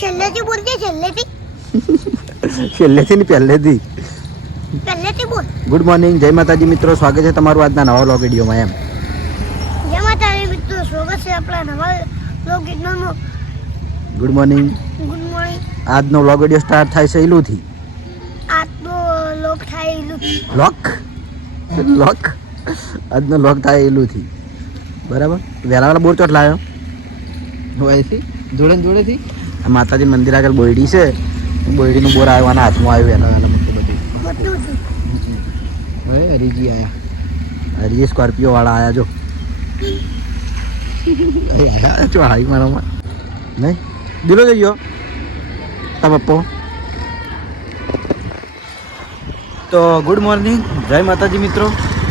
છેલ્લેથી બોલજે, છેલ્લેથી. છેલ્લેથી ને પહેલેથી. પહેલેથી બોલ. ગુડ મોર્નિંગ, જય માતાજી મિત્રો, સ્વાગત છે તમારું આજના નવા વ્લોગ વિડીયોમાં. એમ જય માતાજી મિત્રો, સ્વાગત છે આપણા નવા વ્લોગ વિડીયોમાં. Good morning. Good morning. આજનો વ્લોગ વિડીયો સ્ટાર્ટ થાય છે ઈલુથી. આજનો લોક થાય ઈલુથી. લોક આજનો લોક થાય ઈલુથી, બરાબર. વહેલા બોર ચોટ લાવ્યો અહીંથી જોડેથી. આ માતાજી મંદિર આગળ બોયડી છે, બોયડીનું બોર આવ્યો, આના હાથમાં આવ્યું. એના મોટું બધું. હવે હરીજી આયા, હરીજી સ્કોર્પિયો વાળા આયા. જો આયા છો હાઈ મારામાં નહીં દિલો જઈ તા પપ્પો. તો ગુડ મોર્નિંગ, જય માતાજી મિત્રો,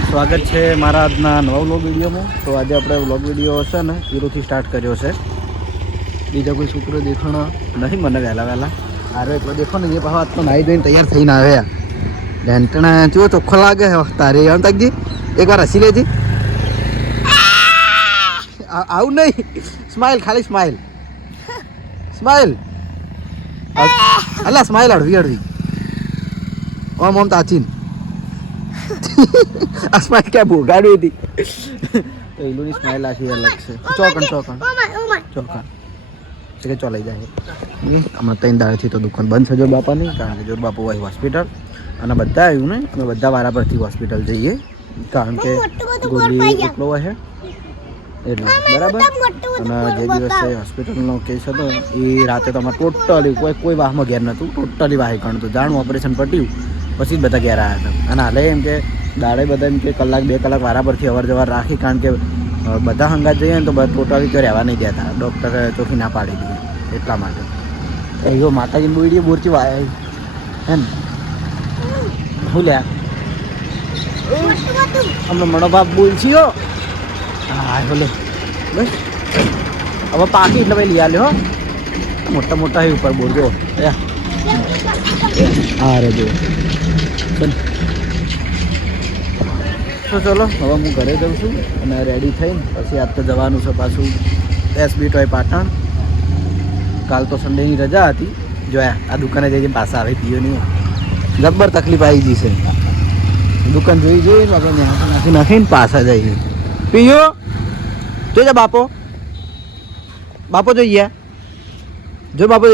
સ્વાગત છે મારા આજના નવા વ્લોગ વિડીયોમાં. તો આજે આપણે વ્લોગ વિડીયો છે ને હીરોથી સ્ટાર્ટ કર્યો છે. બીજા કોઈ છોકરો દેખાણો નહીં મને વહેલા આરે એટલો દેખો ને. એ પાછો તો નાહી ધોઈને તૈયાર થઈને આવ્યા. લેન્ટણા ચો ચોખ્ખો લાગે તારે એમ તાકજી એકવાર હસી લેજી. આવું નહીં, સ્માઇલ, ખાલી સ્માઇલ. અલા સ્માઇલ હળવી ઓમ તાચીન. આ સ્માઇલ ક્યાં ભોગાડી હતી. તો એલુની સ્માઇલ આખી અલગ છે. ચોકન કે ચો લઈ જાય. હમણાં 3 દાડથી તો દુકાન બંધ છે જોર બાપાની, કારણ કે જોર બાપુ હોય હોસ્પિટલ. અને બધા આવ્યું ને અમે બધા વારા પરથી હોસ્પિટલ જઈએ, કારણ કે ગોલી એટલો હોય એટલે, બરાબર. અને જે દિવસે હોસ્પિટલનો કેસ હતો એ રાતે તો અમારે ટોટલી કોઈ વાહમાં ઘેર નહોતું, ટોટલી વાહે ગણતું. જાણું ઓપરેશન પટ્યું પછી જ બધા ઘેર આવ્યા હતા. અને હાલે એમ કે દાડે બધા એમ કે કલાક 2 કલાક વારા પરથી અવર જવાર રાખી, કારણ કે બધા હંગાત જઈએ ને તો બધા ટોટલી તો રહેવા નહીં દેતા, ડૉક્ટરે ચોખ્ખી ના પાડી દીધી. એટલા માટે એવો માતાજીની બોયડી બોરચી વાય હે ને. શું લ્યા અમે મણો બાપ બોલશીઓ. હા બોલે બસ હવે પાકી એટલે ભાઈ લઈ આલ્યો. મોટા હે ઉપર બોલ જો. હા રે જો તો ચલો હવે હું ઘરે જાઉં છું અને રેડી થઈને પછી આજ તો જવાનું છે પાછું એસબી ટોય પાટણ. કાલ તો સન્ડેની રજા હતી. જોયા આ દુકાને જઈને પાછા આવે પીઓ નહીં, જબ્બર તકલીફ આવી ગઈ છે. દુકાન જોઈને આપણે નાખીને પાછા જઈએ. પીઓ જોઈ બાપો જોઈએ, બાપો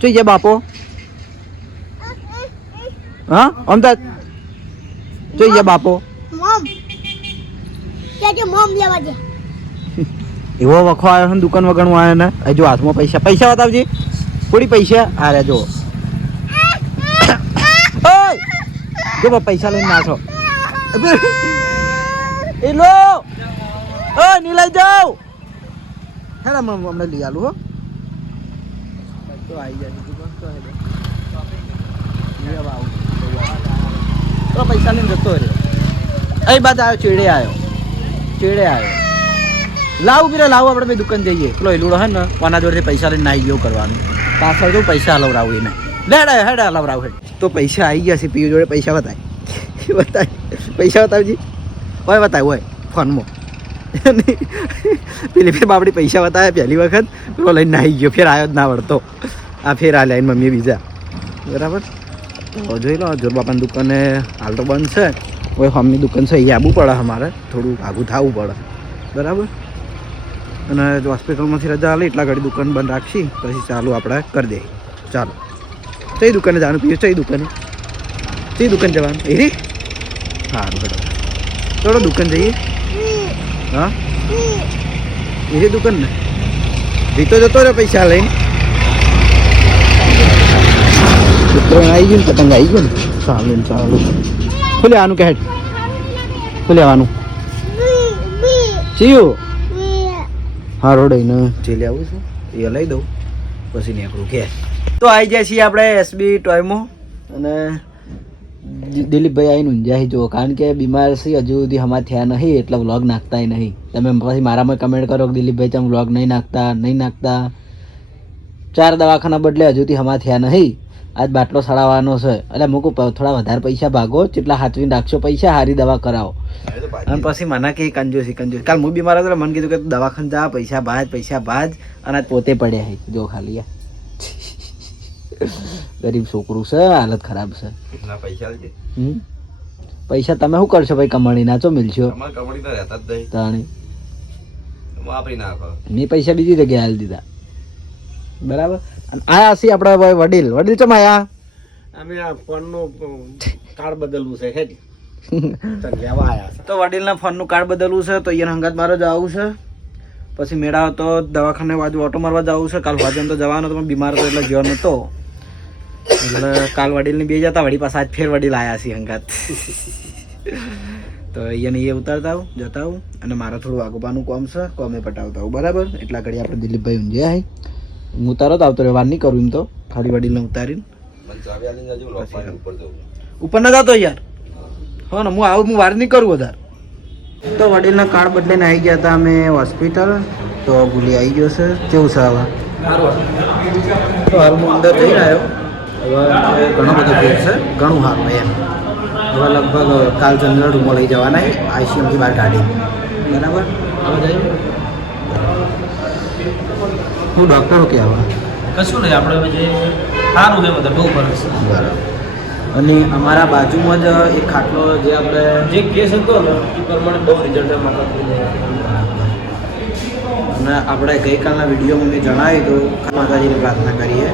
જોઈએ બાપો. હા અમદાવાદ જોઈએ બાપો. એવો વખો આવ્યો છે દુકાન વગણું આવ્યો ને. જો હાથમાં પૈસા બતાવજે. થોડી પૈસા આ રે જો. જો પૈસા લઈને નાખો. એ લો નહીં લઈ જાઓ. હેડા હમણાં લઈ આલું. હો તો આવી જાય તો પૈસા લઈને જતો રે. એ બાદ આવ્યો ચેડે આવ્યો. લાવું આપણે બે દુકાન જઈએ. પેલો એલુડો હે ને કોના જોડેથી પૈસા લઈને નાઈ ગયો કરવાનું. પાછળ જો પૈસા હલવરાવું એને. હેડા હલવરાવ હેડ. તો પૈસા આવી ગયા છે. પીયુ જોડે પૈસા બતાય પૈસા બતાવજી. હોય બતાય હોય ફોનમાં. પેલી ફેર બાપડી પૈસા બતાવ્યા પહેલી વખત. પેલો લઈને નાહી ગયો, ફેર આવ્યો જ ના વળતો. આ ફેર આ લાઈન મમ્મી બીજા, બરાબર. તો જોઈ લો જોર બાપાની દુકાને હાલ તો બંધ છે. હવે હમની દુકાન છે, અહીંયા આવવું પડે અમારે, થોડું આગું થવું પડે, બરાબર. અને જો હોસ્પિટલમાંથી રજા આલે એટલા ઘડી દુકાન બંધ રાખશી, પછી ચાલુ આપણે કરી દઈએ. ચાલો કઈ દુકાને જવાનું પીએ? કઈ દુકાન જવાનું? એરી સારું બેટા ચલો દુકાન જઈએ. હા એ દુકાન ને જીતો જતો રહ્યો પૈસા લઈને. ઉત્તરાયણ આવી ગયું ને, પતંગ આવી ગયો ને. ચાલુ શું લેવાનું કે હેડ? શું લેવાનું? ચિયું હા રોડઈને જે લેવું છું એ લઈ દઉં પછી નીકળું કે. તો આવી જાય છીએ આપણે એસબી ટોયમાં. અને દિલીપભાઈ આવીને ઊંઝાઈ જુઓ, કારણ કે બીમાર છે હજુ સુધી હમણાં થયા નહીં એટલે વ્લોગ નાખતા નહીં. તમે પછી મારામાં કમેન્ટ કરો કે દિલીપભાઈ તમે વ્લોગ નહીં નાખતા. 4 દવાખાના બદલે હજુ સુધી હમણાં થયા નહીં. આજ બાટલો સડાવવાનો છે એટલે મૂકું થોડા વધારે પૈસા ભાગો જેટલા હાથવીને રાખશો પૈસા સારી દવા કરાવો અને પછી મને કે કંજોસી કાલ હું બીમાર હતો મને કીધું કે દવાખાને જા પૈસા ભાજ અને આજ પોતે પડ્યા છે જો ખાલી ગરીબ છોકરું છે હાલત ખરાબ છે પૈસા તમે શું કરશો ભાઈ કમાણી નાચો મિલશો મેં પૈસા બીજી જગ્યાએ હાલ દીધા બરાબર અને આયા છીએ આપણા ભાઈ વડીલ ચમ આયા અમે આ ફોનનું કાર્ડ બદલવું છે હે લેવા આયા તો વડીલના ફોનનું કાર્ડ બદલવું છે તો અહીંયા હંગાત મારે જવું છે પછી મેળા તો દવાખાને બાજુ ઓટો મારવા જવું છે કાલ વાજન તો જવાનો તો પણ બીમાર હતો એટલે જવાનો હતો એટલે કાલ વડીલની બે જતા વળી પાસે આજ ફેર વડીલ આવ્યા છીએ હંગાત તો અહીંયા એ ઉતારતા આવું જતા આવું અને મારે થોડું આગોપાનું કોમ છે કોમે પટાવતા આવું બરાબર એટલા ઘડી આપણે દિલીપભાઈ ઊંઝે આવી હું ઉતારો તો આવતો રહ્યો વાર નહીં કરું એમ તો ખાલી વડીલને ઉતારીને ઉપર ના જતો યાર હો ને હું વાર નહીં કરું વધારે તો વડીલના કાર્ડ બદલીને આવી ગયા હતા અમે હોસ્પિટલ તો ભૂલી આવી ગયો છે કેવું છે હવે તો હાલ હું અંદર જઈ રહ્યો હવે ઘણો બધો ભેટ છે ઘણું સારું એમ હવે લગભગ કાલ જનરલ રૂમમાં લઈ જવાના આઈસીયુમાંથી બહાર કાઢી બરાબર હવે જઈએ હું ડૉક્ટરો કહેવા કશું નહીં આપણે જે સારું છે બધા બહુ ફરક છે બરાબર અને અમારા બાજુમાં જ એક ખાટલો જે આપણે જે કેસ હતો ને એ પ્રમાણે બહુ રિઝલ્ટ માતા અને આપણે ગઈકાલના વિડીયોમાં મેં જણાવ્યું હતું માતાજીની પ્રાર્થના કરીએ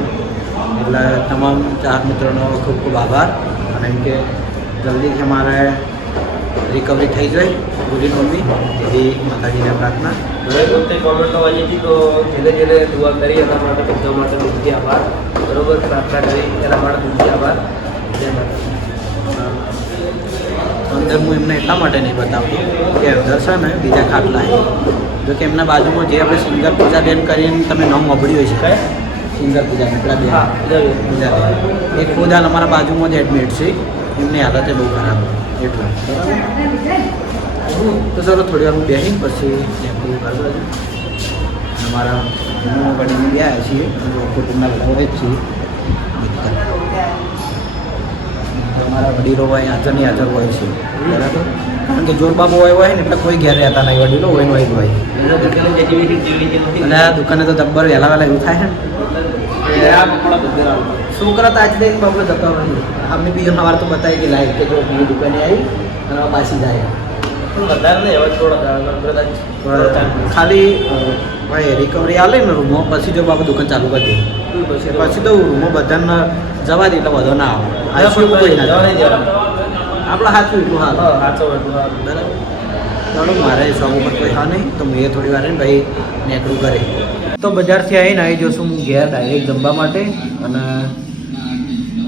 એટલે તમામ ચાહક મિત્રોનો ખૂબ ખૂબ આભાર અને એમ કે જલ્દીથી અમારે રિકવરી થઈ જાય ભૂલી મમ્મી એવી માતાજીને પ્રાર્થના દરેક વખતે કોમેન્ટો વાંચી હતી તો જેને દુઆ કરી એના માટે બધા માટે દિલથી આભાર બરોબર પ્રાર્થના કરી એના માટે દિલથી આભાર જય માતા અંદર હું એમને એટલા માટે નહીં બતાવતો કે અંદર છે ને બીજા ખાટલા છે જો કે એમના બાજુમાં જે આપણે સિંગર પૂજા બેન કરીને તમે નામ વાપર્યું છે સિંગર પૂજા પેલા બેન પૂજા બેન એ ખુદ હાલ અમારા બાજુમાં જ એડમિટ છે એમની હાલત બહુ ખરાબ એટલું તો ચલો થોડી વાર હું બેસી પછી નીકળું કરવા અમારા વડીને ગયા છીએ કુટુંબના બધા હોય જ છીએ અમારા વડીલો હોય હાજરની હાજર હોય છે બરાબર કારણ કે જોરબાબુ હોય ને એટલે કોઈ ઘેર રહેતા નહીં વડીલો હોય ને હોય અને આ દુકાને તો જબ્બર વહેલા એવું થાય ને છોકરા તો આજે બાબલો જતો નહીં અમને બીજો સવાર તો બતાવી કે લાઈક કે જો બીજી દુકાને આવી અને પાછી જાય વધારે નહીં હવે થોડા ખાલી ભાઈ રિકવરી આલે ને રૂમમાં પછી જો બાબા દુકાન ચાલુ કરી દે પછી તો રૂમમાં બધાને જવા દે એટલે વધો ના આવે આપણા હાથું એટલું હાલ બરાબર ચાલો મારે શોપ ઉપર કોઈ હા નહીં તો મેં થોડી વાર ભાઈ નેકડું કરે તો બજારથી આવીને આવી જશું હું ઘેર ડાયરેક્ટ જમવા માટે અને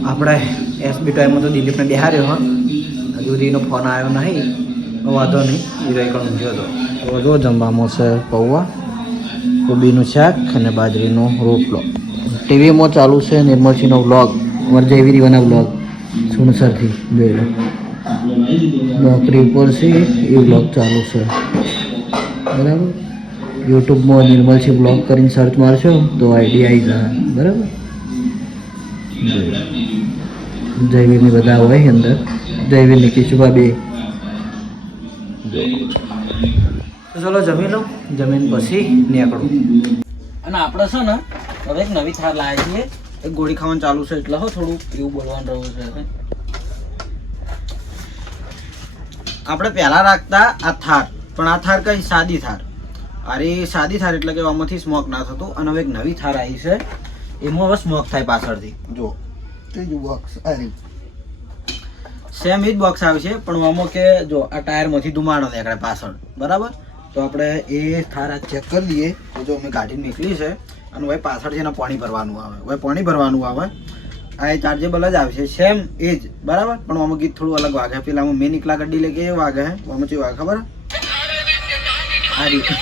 આપણે એસબી ટાઈમમાં તો દિલીપને બેહાર્યો હા હજુ સુધી એનો ફોન આવ્યો નહીં વાંધો નહીં એ રેકણ ઊંઘ્યો હતો તો જો જમવામાં છે પૌવા કોબીનું શાક અને બાજરીનો રોટલો ટીવીમાં ચાલુ છે નિર્મલસિંહનો વ્લોગ અમારે જેવી રીવાના વ્લોગ સુણસરથી જોઈ લો નોકરી ઉપર છે એ વ્લોગ ચાલુ છે બરાબર યુટ્યુબમાં નિર્મલસિંહ વ્લોગ કરીને સર્ચ મારશો તો આઈડી આવી જાય બરાબર જયવીરની બધા હોય અંદર જયવીર નિકીશુભા બે તો ચલો જમી લો જમીન પછી નીકળું અને આપણે છે ને હવે એક નવી થાર લાવીએ છીએ એક ગોળી ખાવાનું ચાલુ છે એટલે હો થોડું એવું બોલવાનું રહ્યું છે આપણે પહેલા રાખતા આ થાર પણ આ થાર કઈ સાદી થાર અરે સાદી થાર એટલે કે આમાંથી સ્મોક ના થતું અને હવે એક નવી થાર આવી છે એમાં હવે સ્મોક થાય પાછળથી જો ત્રીજું બોક્સ અરે સેમ એ જ બોક્સ આવે છે પણ આમાં કે જો આ ટાયરમાંથી ધુમાડો નીકળે પાછળ બરાબર તો આપણે એ થાર ચેક કરી લઈએ તો જો અમે ગાડી નીકળી છે અને હવે પાછળ છે ને પાણી ભરવાનું આવે હવે પાણી ભરવાનું આવે આ એ ચાર્જેબલ જ આવશે સેમ એ જ બરાબર પણ આમાં ગીત થોડું અલગ વાગે પેલા મેં નીકળા ગાડી લે કે એ વાગે હે આમાં ચેવું વાગે ખબર આ રીતે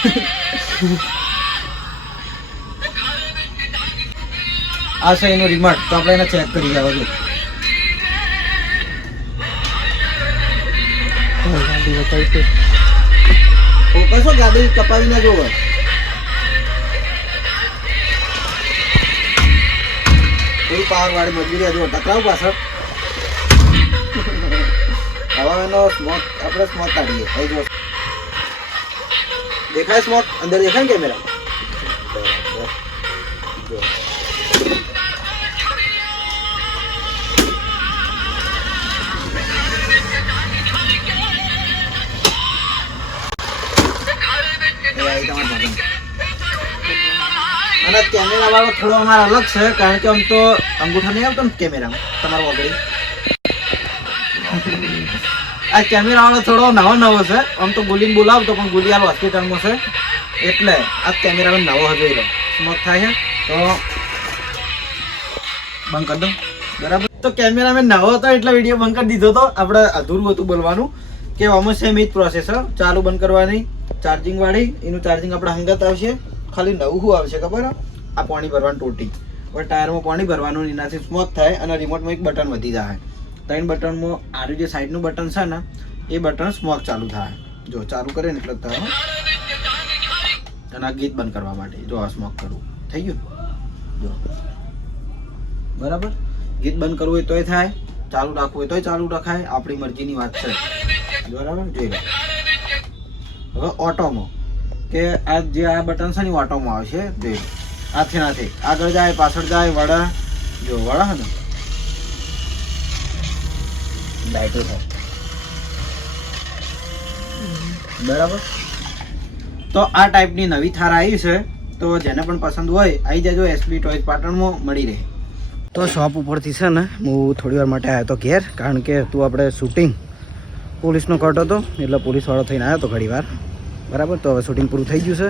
આ છે એનું રિમોટ તો આપણે એને ચેક કરી જવા જો ફોકસો ગાડી કપાવી ના જોવે થોડી પાવર વાળી મજબૂરી હજુ ટકરાવ પાછળ હવે એનો સ્મોક આપણે સ્મોક કાઢીએ એ જ વસ્તુ દેખાય સ્મોક અંદર દેખાય ને કેમેરા અને કેમેરા વાળો થોડો અમારો અલગ છે કારણ કે આમ તો અંગૂઠા નહીં આવતો ને કેમેરામાં તમારો વગડી આ કેમેરા વાળો થોડો નવો છે આમ તો ગુલીને બોલાવતો પણ ગુલી હાલ હોસ્પિટલમાં છે એટલે આ કેમેરા નવો હજુ રહ્યો સ્મોક થાય છે તો બંધ કરી દો બરાબર તો કેમેરામેન નવો હતો એટલે વિડીયો બંધ કરી દીધો હતો આપણે અધૂરું હતું બોલવાનું કે આમાં સેમ એ જ પ્રોસેસ ચાલુ બંધ કરવાની ચાર્જિંગ વાળી એનું ચાર્જિંગ આપણે હંગત આવશે ખાલી નવું શું આવશે ખબર આ પાણી ભરવાનું ટોટી હવે ટાયરમાં પાણી ભરવાનું એનાથી સ્મોક થાય અને રિમોટમાં એક બટન વધી જાય 3 બટનમાં આરું જે સાઈડનું બટન છે ને એ બટન સ્મોક ચાલુ થાય જો ચાલુ કરે ને એટલે થાય અને આ ગીત બંધ કરવા માટે જો આ સ્મોક કરવું થઈ ગયું જો બરાબર ગીત બંધ કરવું હોય તોય થાય ચાલુ રાખવું હોય તોય ચાલુ રખાય આપણી મરજીની વાત છે બરાબર જોઈ લો હવે ઓટોમાં કે આ જે આ બટન છે ને ઓટોમાં આવશે જોઈ હાથે નાથે આગળ જાય પાછળ જાય વડા જો વડા ને લાઈટો થાય બરાબર તો આ ટાઈપની નવી થાર આવી છે તો જેને પણ પસંદ હોય આવી જજો એસબી ટોયઝ પાટણમાં મળી રહે તો શોપ ઉપરથી છે ને હું થોડી વાર માટે આવ્યો હતો ઘેર કારણ કે તું આપણે શૂટિંગ પોલીસનો કરતો હતો એટલે પોલીસવાળો થઈને આવ્યો હતો ઘણી વાર બરાબર તો હવે શૂટિંગ પૂરું થઈ ગયું છે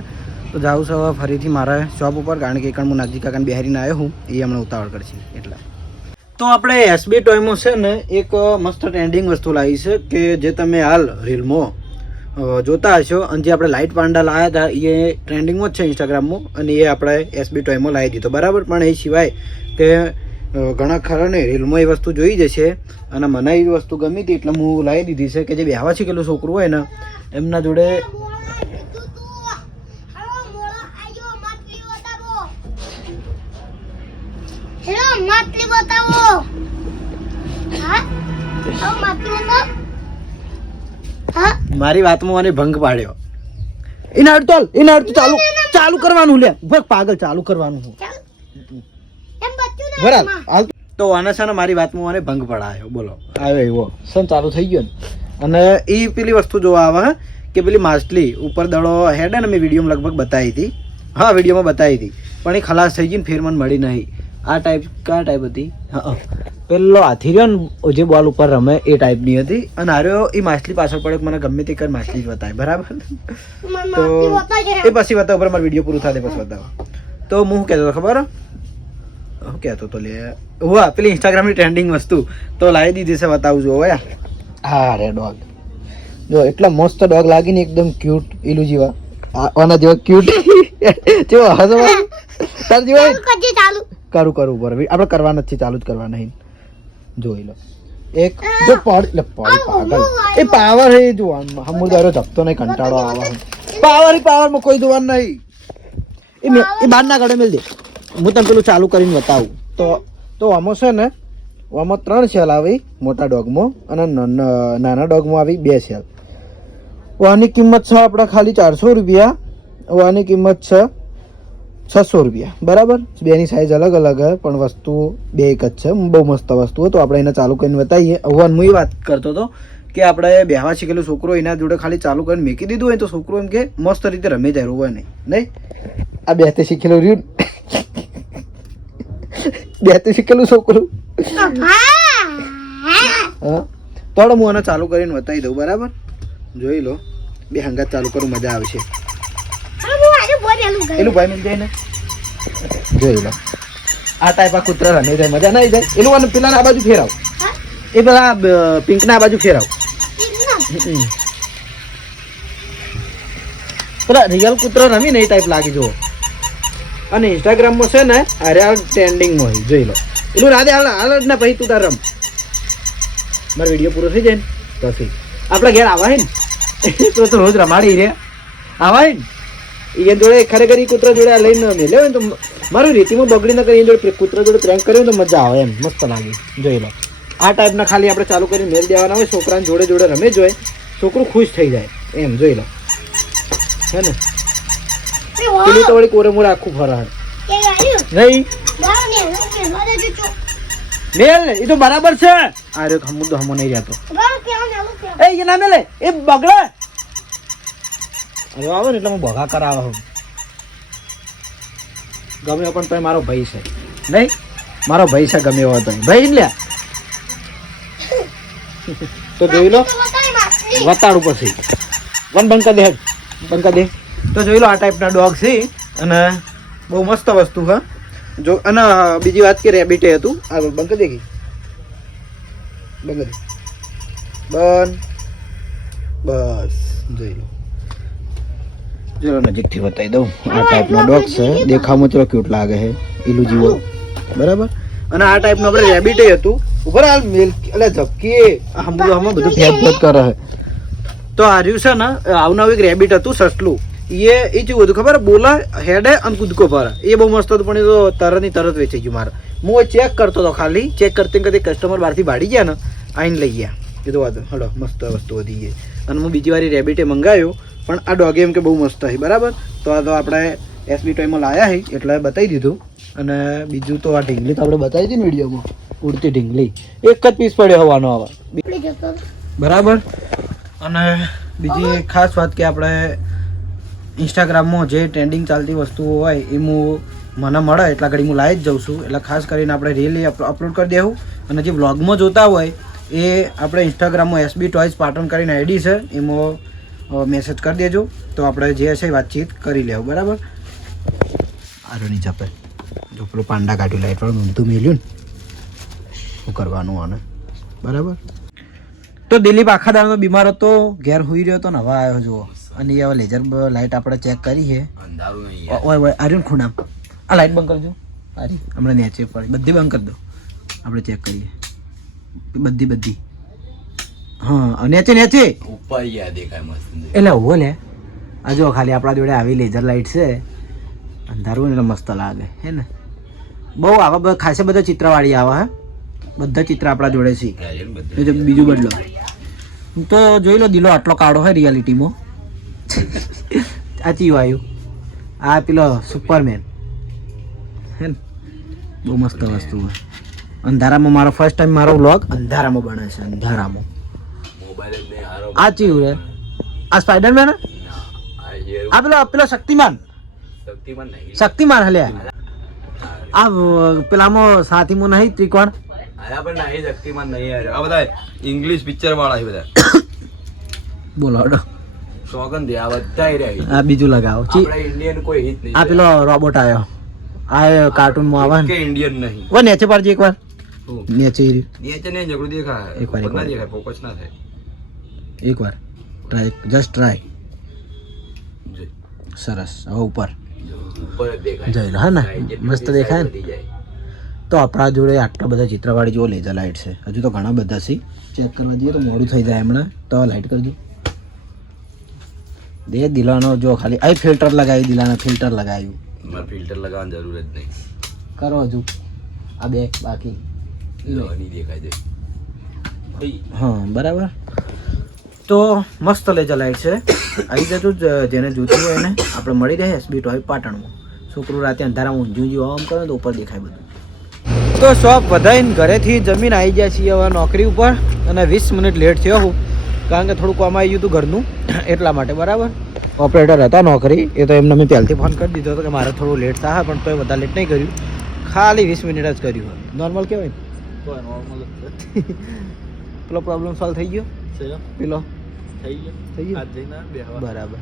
તો જાઉં છું હવે ફરીથી મારા શોપ ઉપર કારણ કે હું નાગજી કાકાને બિહારીને આવ્યો હું એ હમણાં ઉતાવળ કરશે એટલે તો આપણે એસબી ટોયમાં છે ને એક મસ્ત ટ્રેન્ડિંગ વસ્તુ લાવી છે કે જે તમે હાલ રીલમાં જોતા હશો અને જે આપણે લાઇટ પાંડા લાવ્યા હતા એ ટ્રેન્ડિંગમાં જ છે ઇન્સ્ટાગ્રામમાં અને એ આપણે એસબી ટોયમાં લાવી દીધો બરાબર પણ એ સિવાય કે ઘણા ખરા ને રીલમાં એ વસ્તુ જોઈ જશે અને મને એ વસ્તુ ગમી હતી એટલે હું લાવી દીધી છે કે જે બેહવા શીખેલું છોકરું હોય ને એમના જોડે મારી વાતમાં મને ભંગ પાડ્યો એના ચાલુ કરવાનું લે પાગલ ચાલુ કરવાનું બરાબર તો આને છે ને મારી વાતમાં મને ભંગ પડાયો બોલો આવ્યો એવો સન ચાલુ થઈ ગયો ને અને એ પેલી વસ્તુ જોવા આવે કે પેલી માછલી ઉપર દડો હેડ ને મેં વિડીયોમાં લગભગ બતાવી હતી હા વિડીયોમાં બતાવી હતી પણ એ ખલાસ થઈ ગઈ ને ફેર મને મળી નહીં આ ટાઈપ કયા ટાઈપ હતી હા પેલો હાથી રહ્યો ને જે બોલ ઉપર રમે એ ટાઈપની હતી અને હાર્યો એ માછલી પાછળ પડે મને ગમે તે કઈ માછલી જ બતાવે બરાબર તો એ પછી બતાવો પર મારો વિડીયો પૂરું થાય પછી બતાવો તો હું શું કહેતો હતો ખબર શું કહેતો તો લે વાહ પેલી ઇન્સ્ટાગ્રામની ટ્રેન્ડિંગ વસ્તુ તો લાવી દીધી છે બતાવું જો હવે હા રે ડોગ જો એટલા મસ્ત ડોગ લાગીને એકદમ ક્યુટ એલું જેવા આના જેવા ક્યુટ જેવો હસો તાર જેવા કરું ઉપર આપણે કરવાના જ છે ચાલુ જ કરવાના નહીં જોઈ લો એક જો પાડી પાગલ એ પાવર હે જો હમુદારો જપતો નહીં કંટાળો આવે પાવરમાં કોઈ જોવાનું નહીં એ બાર ના કાઢે મેલ દે હું તને પેલું ચાલુ કરીને બતાવું તો આમાં છે ને આમાં 3 સેલ આવી મોટા ડોગમાં અને નાના ડોગમાં આવી 2 સેલ આની કિંમત છે આપણે ખાલી 400 રૂપિયા આની કિંમત છે 600 રૂપિયા બરાબર બેની સાઈઝ અલગ અલગ હે પણ વસ્તુ બે એક જ છે બહુ મસ્ત વસ્તુ તો આપણે એને ચાલુ કરીને બતાવીએ હવે હું એ વાત કરતો હતો કે આપણે બેહવા શીખેલું છોકરો એના જોડે ખાલી ચાલુ કરીને મૂકી દીધું હોય તો છોકરો એમ કે મસ્ત રીતે રમી જાય રોવે નહીં આ બેહતે શીખેલું રહ્યું બેહતે શીખેલું છોકરું હા થોડો હું એને ચાલુ કરીને બતાવી દઉં બરાબર જોઈ લો બે હંગાત ચાલુ કરું મજા આવશે એલું ભાઈ મિલ જાય ને જોઈ લો આ ટાઈપ આ કૂતરા રમી જાય મજા ના આવી જાય એલું પેલા આ બાજુ ફેરાવ એ પેલા પિંક ના બાજુ ફેરાવ પેલા રિયલ કૂતરો રમી ને એ ટાઈપ લાગી જુઓ અને ઇન્સ્ટાગ્રામમાં છે ને અરે આ ટ્રેન્ડિંગમાં હોય જોઈ લો એલું રાધે હાલ જ ના પછી તું તાર રમ મારો વિડીયો પૂરો થઈ જાય ને પછી આપણા ઘેર આવા ને તો રોજ રમાડી રહ્યા આવા ને એ જોડે ખરેખર એ કૂતરા જોડે લઈને મેલ્યો હોય ને તો મારી રીતિમાં બગડી ન કરી જોડે કૂતરા જોડે પ્રેન્ક કર્યો તો મજા આવે એમ મસ્ત લાગે જોઈ લો આ ટાઈપના ખાલી આપણે ચાલુ કરીને મેળ દેવાના હોય છોકરાને જોડે જોડે રમે જોઈએ છોકરું ખુશ થઈ જાય એમ જોઈ લો હે ને પેલી તો વળી કોરે મોરે આખું ફરાડ નહીં મેલ એ તો બરાબર છે અરે મુદ્દો હમો નહીં રહેતો એ ના મેલે એ બગડે અરે આવે ને એટલે હું ભગા કરાવે હું ગમે પણ તો મારો ભાઈ છે નહીં મારો ભાઈ છે ગમે એવો તો ભાઈ લ્યા તો જોઈ લો વતાડું પછી બંધ કરી દે તો જોઈ લો આ ટાઈપના ડોગ છે અને બહુ મસ્ત વસ્તુ હા જો અને બીજી વાત કે રેબિટે હતું આ બંધ કરી દે બંધ બસ જોઈ લો ચલો નજીકથી બતાવી દઉં આ ટાઈપનો ડોગ છે દેખાવમાં ચલો ક્યુટ લાગે છે ઈલું જીવો બરાબર અને આ ટાઈપનું આપણે રેબિટે હતું ઉપર હાલ મેલ એટલે ઝપકી આમાં બધું ફેદ કરે છે તો આ રહ્યું છે ને આવું એક રેબિટ હતું સસલું એ જેવું હતું ખબર બોલા હેડે અને કૂદકો ભરે એ બહુ મસ્ત હતું પણ એ તો તરત ની તરત વેચાઈ ગયું મારે હું ચેક કરતો હતો ખાલી ચેક કરતી કરતી કસ્ટમર બહારથી ભાડી ગયા ને આઈને લઈ ગયા કીધું વાત હલો મસ્ત વસ્તુ વધી ગઈ અને હું બીજી વાર રેબિટે મંગાવ્યો પણ આ ડોગે એમ કે બહુ મસ્ત હતી બરાબર તો આ તો આપણે એસબી ટોયમાં લાયા છે એટલે બતાવી દીધું અને બીજું તો આ ઢીંગલી તો આપણે બતાવી હતી ને વિડીયોમાં ઉડતી ઢીંગલી એક જ પીસ પડ્યો હોવાનો આવા બરાબર અને બીજી ખાસ વાત કે આપણે ઇન્સ્ટાગ્રામમાં જે ટ્રેન્ડિંગ ચાલતી વસ્તુઓ હોય એ હું મને મળે એટલા ઘડી હું લાવી જ જાઉં છું એટલે ખાસ કરીને આપણે રીલ અપલોડ કરી દેવું અને જે વ્લોગમાં જોતા હોય એ આપણે ઇન્સ્ટાગ્રામમાં એસબી ટોયઝ પાટણ કરીને આઈડી છે એમાં મેસેજ કરી દેજો તો આપણે જે છે વાતચીત કરી લેવું બરાબર આરો ની ચાપે જો પેલું પાંડા કાઢ્યું લાઈટવાળું ઊંધું મેલ્યું ને શું કરવાનું આને બરાબર તો દિલીપ આખા દાડમાં બીમાર હતો ઘેર હુઈ રહ્યો હતો ને હવે આવ્યો જુઓ અને એ હવે લેઝર લાઇટ આપણે ચેક કરી છે ઓય આર્યન ખૂણામ આ લાઇટ બંધ કરજો આરી હમણાં નેચે પડી બધી બંધ કરી દો આપણે ચેક કરીએ બધી હા નેચે ઉપર દેખાય મસ્ત એટલે ઉભો લે આ જો ખાલી આપણા જોડે આવી લેઝર લાઇટ છે અંધારું એટલે મસ્ત લાગે હે ને બહુ આવા ખાસે બધા ચિત્રવાળી આવે હે બધા ચિત્ર આપણા જોડે છે બીજું બદલો તો જોઈ લો દિલો આટલો કાળો હોય રિયાલિટીમાં આ ચીવ આવ્યું આ પેલો સુપરમેન હે ને બહુ મસ્ત વસ્તુ હોય અંધારામાં મારો ફર્સ્ટ ટાઈમ મારો વ્લોગ અંધારામાં બને છે અંધારામાં આ ચીવ રે આ સ્પાઈડરમેન આ પેલો શક્તિમાન હલે આ પેલામાં સાથીમાં નહીં ત્રિકોણ ઇંગ્લિશ પિક્ચર વાળા બધા બોલો સોગન દે આ બધા આ બીજું લગાવો ઇન્ડિયન કોઈ હિટ નહીં આ પેલો રોબોટ આવ્યો આ કાર્ટૂનમાં આવે કે ઇન્ડિયન નહીં વો નેચે પાડજી એકવાર નેચે ને ઝઘડું દેખાય એકવાર ના દેખાય ફોકસ ના થાય એકવાર ટ્રાય જસ્ટ ટ્રાય સરસ હવે ઉપર જઈ લો હા ને મસ્ત દેખાય ને તો આપણા જોડે આટલા બધા ચિત્રવાળી જેવો લેઝર લાઇટ છે હજુ તો ઘણા બધા છે ચેક કરવા જઈએ તો મોડું થઈ જાય હમણાં તો લાઇટ કરજો દે દિલાનો જો ખાલી આ ફિલ્ટર લગાવી દિલાના ફિલ્ટર લગાવ્યું મારે ફિલ્ટર લગાવવાની જરૂર જ નહીં કરો હજુ આ બે બાકી નહીં દેખાય છે હા બરાબર તો મસ્ત લેઝર લાઇટ છે આવી જતું જેને જોતું હોય એને આપણે મળી રહે એસબી ટોય પાટણમાં છોકરું રાતે અંધારામાં ઊંઝું આમ કરે તો ઉપર દેખાય બધું તો શોપ વધાઈને ઘરેથી જમીન આવી ગયા છીએ હવે નોકરી ઉપર અને 20 મિનિટ લેટ થયો હું કારણ કે થોડું કામ આવી ગયું હતું ઘરનું એટલા માટે બરાબર ઓપરેટર હતા નોકરી એ તો એમને મેં પહેલથી ફોન કરી દીધો હતો કે મારે થોડું લેટ થાય પણ તોય વધારે લેટ નહીં કર્યું ખાલી 20 મિનિટ જ કર્યું નોર્મલ કહેવાય નોર્મલ પેલો પ્રોબ્લેમ સોલ્વ થઈ ગયો પેલો થઈ ગયો બરાબર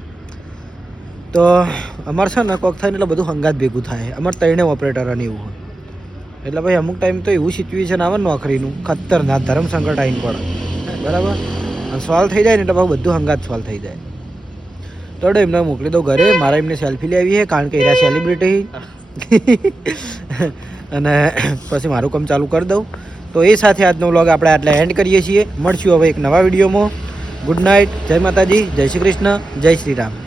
તો અમારે છે ને કોક થાય ને એટલે બધું હંગાત ભેગું થાય અમારે ત્રણે ઓપરેટર અને એવું હોય એટલે ભાઈ અમુક ટાઈમ તો એવું સિચ્યુએશન આવે નોકરીનું ખતરનાક ધર્મ સંકટ આવીને પડે બરાબર અને સોલ્વ થઈ જાય ને એટલે ભાઈ બધું હંગાત સોલ્વ થઈ જાય તો એમને મોકલી દઉં ઘરે મારા એમને સેલ્ફી લેવી છે કારણ કે એરા સેલિબ્રિટી અને પછી મારું કામ ચાલુ કરી દઉં તો એ સાથે આજનો વ્લોગ આપણે આટલા એન્ડ કરીએ છીએ મળશું હવે એક નવા વિડીયોમાં ગુડ નાઇટ જય માતાજી જય શ્રી કૃષ્ણ જય શ્રી રામ